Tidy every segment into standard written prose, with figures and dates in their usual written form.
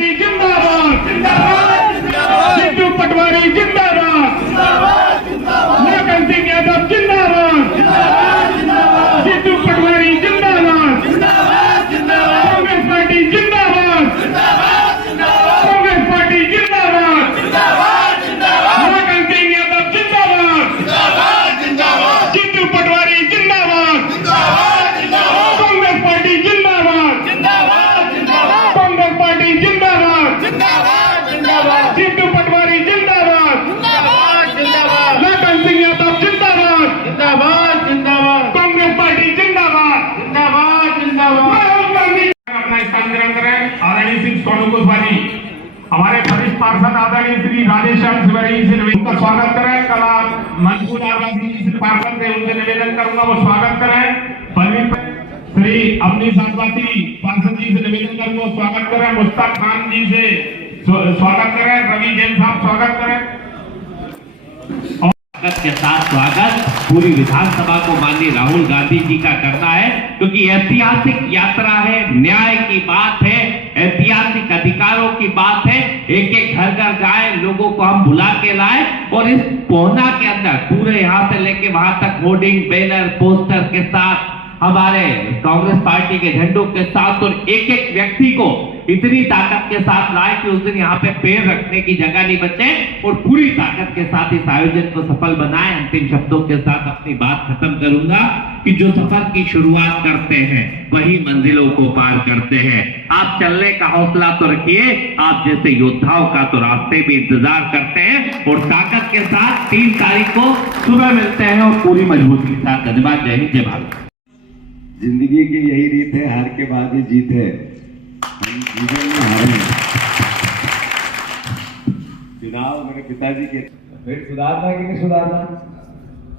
जिंदाबाद जिंदाबाद सिद्धू पटवारी जिंदाबाद मोहन सिंह यादव जिंदाबाद सिद्धू पटवारी जिंदाबाद कांग्रेस पार्टी जिंदाबाद कांग्रेस पार्टी जिंदाबाद मोहन सिंह यादव जिंदाबाद सिद्धू पटवारी जिंदाबाद कांग्रेस पार्टी जिंदाबाद कांग्रेस पार्टी जिंदाबाद सिद्धू पटवारी जिंदाबाद मोहन सिंह यादव जिंदाबाद कांग्रेस पार्टी जिंदाबाद राहुल गांधी अपना स्थान ग्रहण करें। आदरणीय श्री सोनू कुशवाहा जी, हमारे वरिष्ठ पार्षद आदरणीय श्री राधेश्याम शिवरी जी से उनका स्वागत करें। कल आप मंजूर आवासी जी से पार्षद थे, उनसे निवेदन करूंगा वो स्वागत करें। श्री अपनी साधवासी पार्षद जी से निवेदन करूंगा स्वागत करें। मुश्ताक खान जी से स्वागत करें। रवि जैन साहब स्वागत करें। के साथ स्वागत पूरी विधानसभा को माननीय राहुल गांधी जी का करना है, क्योंकि ऐतिहासिक यात्रा है, न्याय की बात है, ऐतिहासिक अधिकारों की बात है। एक एक घर घर जाए, लोगों को हम बुला के लाए और इस पौना के अंदर पूरे यहाँ से लेके वहां तक होर्डिंग, बैनर, पोस्टर के साथ हमारे कांग्रेस पार्टी के झंडों के साथ और एक एक व्यक्ति को इतनी ताकत के साथ लाए कि उस दिन यहाँ पे पैर रखने की जगह नहीं बचे और पूरी ताकत के साथ इस आयोजन को सफल बनाए। अंतिम शब्दों के साथ अपनी बात खत्म करूंगा कि जो सफर की शुरुआत करते हैं वही मंजिलों को पार करते हैं। आप चलने का हौसला तो रखिए, आप जैसे योद्धाओं का तो रास्ते भी इंतजार करते हैं और ताकत के साथ 3 तारीख को सुबह मिलते हैं और पूरी मजबूती के साथ। धन्यवाद। जय हिंद, जय भारत। जिंदगी की यही रीत है, हार के बाद ही जीत है। हम जीवन में हारे हैं। चुनाव मेरे पिताजी के, फिर सुधारना कि नहीं सुधारना?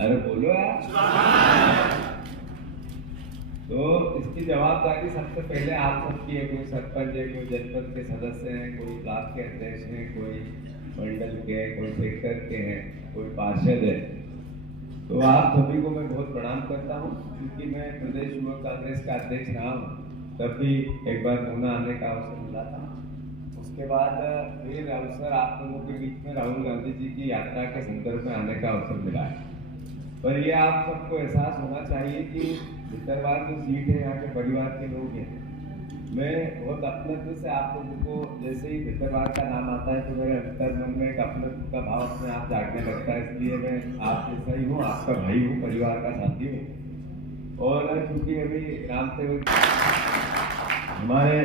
अरे बोलो यार। तो इसकी जवाबदारी सबसे पहले आप सबकी है। कोई सरपंच है, कोई जनपद के सदस्य हैं, कोई ब्लॉक के अध्यक्ष हैं, कोई मंडल के, कोई सेक्टर के हैं, कोई पार्षद है। तो आप सभी को मैं बहुत प्रणाम करता हूँ, क्योंकि मैं प्रदेश युवक कांग्रेस का अध्यक्ष रहा हूँ। तब भी एक बार पूना आने का अवसर मिला था। उसके बाद फिर अवसर आप लोगों के बीच में राहुल गांधी जी की यात्रा के संदर्भ में आने का अवसर मिला है। पर ये आप सबको एहसास होना चाहिए कि भितरवार जो सीट है, यहाँ के परिवार के लोग हैं। मैं बहुत अपनत्व से आप लोगों को, जैसे ही भितरवार का नाम आता है तो मेरे अंतर मन में एक अपनत्व का भाव अपने आप जागने लगता है। इसलिए मैं आप जैसा ही हूँ, आपका भाई हूँ, परिवार का साथी हूँ। और क्योंकि अभी राम सेवक हमारे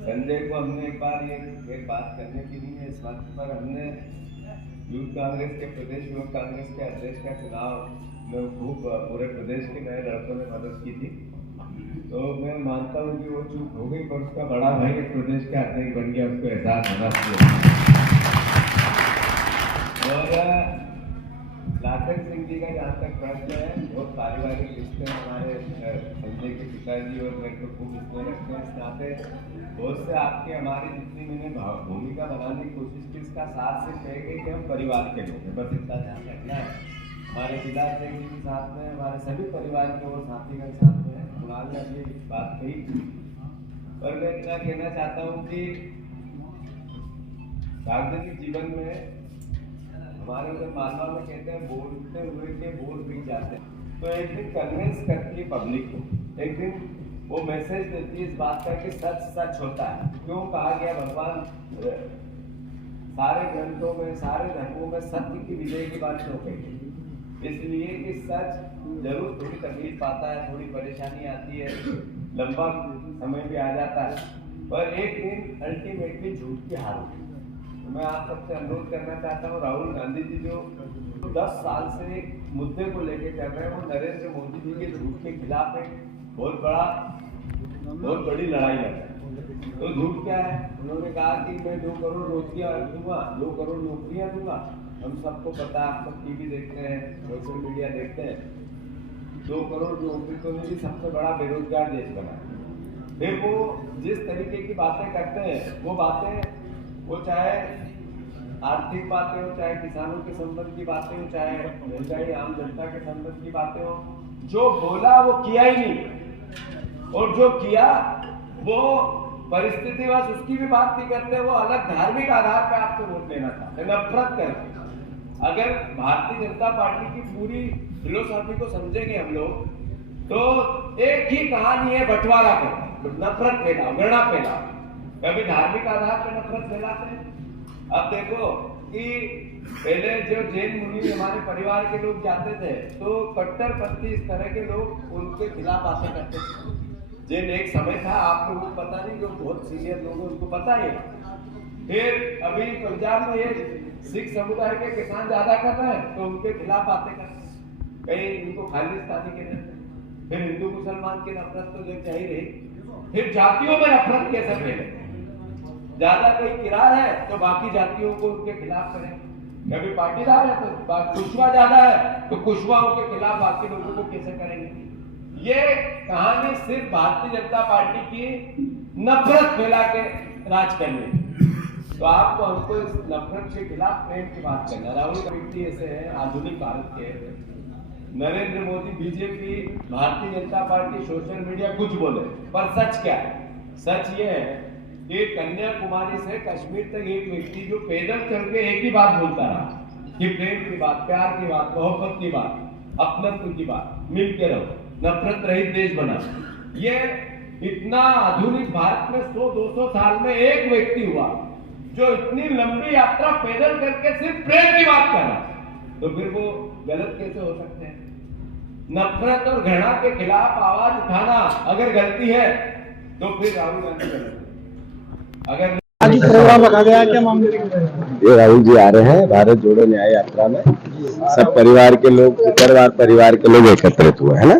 संजय को हमने एक बार ये बात करने की नहीं है, इस बात पर हमने यूथ कांग्रेस के प्रदेश युवक कांग्रेस के अध्यक्ष का चुनाव में खूब पूरे प्रदेश के नए लड़कों ने मदद की थी। तो मैं मानता हूँ कि वो चूक हो गई, पर उसका बड़ा भाई एक प्रदेश का अध्यक्ष बन गया, उसको एहसास होना चाहिए। और लाखन सिंह जी का जहाँ तक प्रश्न है, बहुत पारिवारिक रिश्ते हमारे संजय के पिताजी और मेरे को खूब रिश्ते रखते हैं। इस नाते बहुत से आपके हमारी जितनी मैंने भूमिका बनाने की कोशिश की, इसका साथ से कह गई कि हम परिवार के लोग हैं, बस इतना ध्यान रखना है। हमारे विधायक जी के साथ में हमारे सभी परिवार के और साथीगण साथ में कुणाल ने अपनी बात कही। पर मैं इतना कहना चाहता हूँ कि सार्वजनिक जीवन में हमारे उधर मालवा में कहते हैं बोलते हुए के बोल भी जाते हैं। तो एक दिन कन्विंस करती है पब्लिक को, एक दिन वो मैसेज देती है इस बात का कि सच सच होता है। क्यों कहा गया, भगवान सारे ग्रंथों में, सारे धर्मों में सत्य की विजय की बात क्यों कही? इसलिए कि सच जरूर थोड़ी तकलीफ पाता है, थोड़ी परेशानी आती है, लंबा समय भी आ जाता है, पर एक दिन अल्टीमेटली झूठ की हार होती है। तो मैं आप सबसे अनुरोध करना चाहता हूँ, राहुल गांधी जी जो 10 साल से एक मुद्दे को लेकर चल रहे हैं, वो नरेंद्र मोदी जी के झूठ के खिलाफ एक बहुत बड़ी लड़ाई लड़ रहे हैं। तो झूठ क्या है? उन्होंने कहा कि मैं 2 करोड़ रोटियां दूंगा, 2 करोड़ नौकरियां दूंगा। हम सबको पता है, आप सब टीवी देखते हैं, सोशल मीडिया देखते हैं, 2 करोड़ नौकरी तो नहीं, सबसे बड़ा बेरोजगार देश बना। फिर वो जिस तरीके की बातें करते हैं, वो बातें, वो चाहे आर्थिक बातें हो, चाहे किसानों के संबंध की बातें हो, चाहे महंगाई आम जनता के संबंध की बातें हो, जो बोला वो किया ही नहीं, और जो किया वो परिस्थितिवश उसकी भी बात नहीं करते, वो अलग धार्मिक आधार पे आपसे वोट लेना चाहते हैं, नफरत करते। अगर भारतीय जनता पार्टी की पूरी फिलोसॉफी को समझेंगे हम लोग तो एक ही कहानी है, बंटवारा करना, नफरत फैलाओ, घृणा फैलाओ। कभी धार्मिक आधार पर नफरत फैलाते हैं। अब देखो कि पहले जो जैन मुनि हमारे परिवार के लोग जाते थे तो कट्टरपंथी इस तरह के लोग उनके खिलाफ बातें करते थे। जैन एक समय था, आप लोगों को पता नहीं, जो बहुत सीनियर लोग हैं उनको पता है। फिर अभी पंजाब में ये सिख समुदाय के किसान ज्यादा कर रहे हैं तो उनके खिलाफ बातें करते हैं, कहीं उनको खालिस्तानी के रहते हैं। फिर हिंदू मुसलमान की नफरत तो जब चाहिए रही, फिर जातियों में नफरत कैसे फैले, ज्यादा कोई किरार है तो बाकी जातियों को उनके खिलाफ करें, कभी पाटीदार है तो कुशवा ज्यादा है तो कुशवाओं के खिलाफ बाकी लोगों को कैसे करेंगे। ये कहानी सिर्फ भारतीय जनता पार्टी की नफरत फैला के राज करने की। तो आपको हमको इस नफरत के खिलाफ प्रेम की बात करना। राहुल गांधी ऐसे हैं आधुनिक भारत के, Narendra Modi BJP, Bharatiya Janata party social media कुछ बोले, पर सच क्या है? सच ये है कि कन्याकुमारी से कश्मीर तक एक व्यक्ति जो पैदल चल के एक ही बात बोलता रहा कि प्रेम की बात, प्यार की बात, मोहब्बत की बात, अपनत्व की बात, मिलकर रहो, नफरत रहित देश बना। ये इतना आधुनिक भारत में 100-200 साल में एक व्यक्ति हुआ जो इतनी लंबी यात्रा पैदल करके सिर्फ प्रेम की बात कर रहा, तो फिर वो गलत कैसे हो सकते हैं? नफरत और घृणा के खिलाफ आवाज उठाना अगर गलती है तो फिर राहुल गांधी गलत है। अगर आज प्रोग्राम रखा गया है, क्या मामले? ये राहुल जी आ रहे हैं भारत जोड़ो न्याय यात्रा में, सब परिवार के लोग, परिवार के लोग एकत्रित हुए हैं ना।